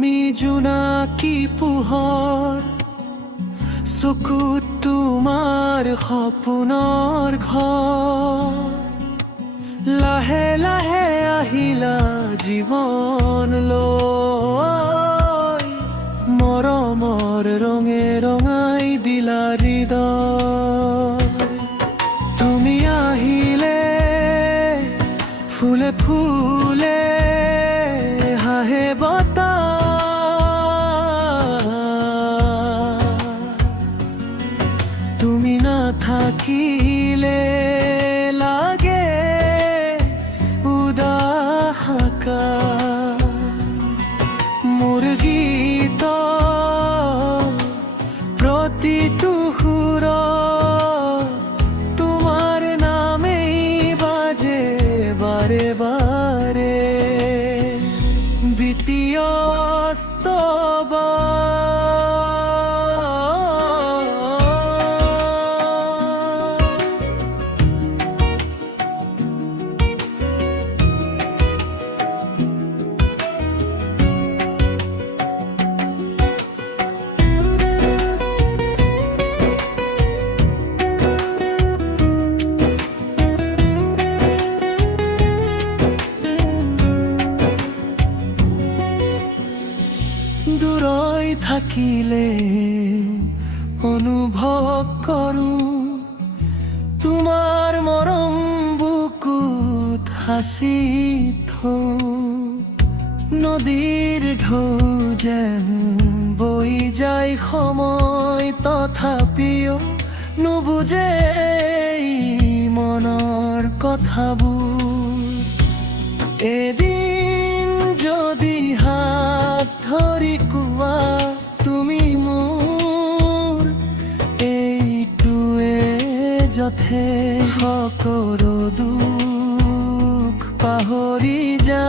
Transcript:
তুমি জোনাকী পোহৰ চকুত তোমাৰ সপোনৰ ঘৰ লাহে লাহে আহিলা জীৱন লৈ মৰমৰ ৰঙে ৰঙাই দিলা হৃদয় তুমি আহিলে ফুলে ফুলে হাঁহে বতাহ তুমি নাথাকিলে লাগে উদাস আকাশ মোৰ গীত প্ৰতিটো সুৰত তোমাৰ নামেই বাজে বাৰে বাৰে দ্বিতীয় দূৰৈ থাকিলে অনুভৱ কৰোঁ তোমাৰ মৰম বুকুত সাঁচি থওঁ নদীৰ ঢৌ যেন বৈ যায় সময় তথাপিও নুবুজে মনৰ কথাবোৰ এদিন যদি হাত ধৰি কোৱা তুমি মোৰ এইটোৱে যথেষ্ট সকলো দুখ পাহৰি যা